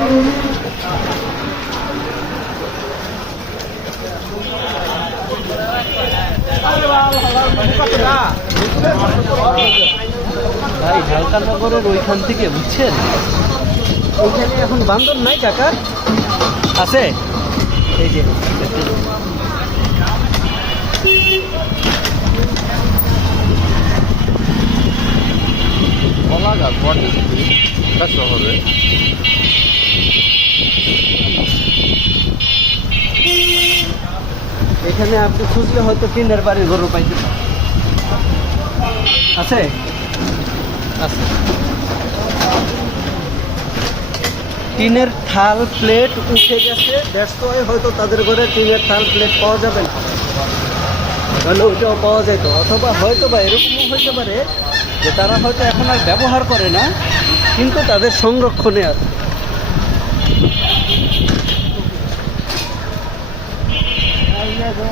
ভাই ঢালকানগরের ওইখান থেকে বুঝছেন? ওইখানে এখন বান্দর নাই কাকা। আছে? এই যে। কলা গাছ বটে। শহরে। এখানে আপনি খুঁজলে হয়তো টিনের বাড়ির গরু পাইতে। আছে? আছে। টিনের থাল প্লেট উঠে গেছে ওয়াই হয়তো তাদের ঘরে টিনের থাল প্লেট পাওয়া যাবে না। তাহলে ওইটাও পাওয়া যেত। অথবা হয়তো বা এরকমও হইতে পারে যে তারা হয়তো এখন আর ব্যবহার করে না, কিন্তু তাদের সংরক্ষণে আছে। Iya, gue.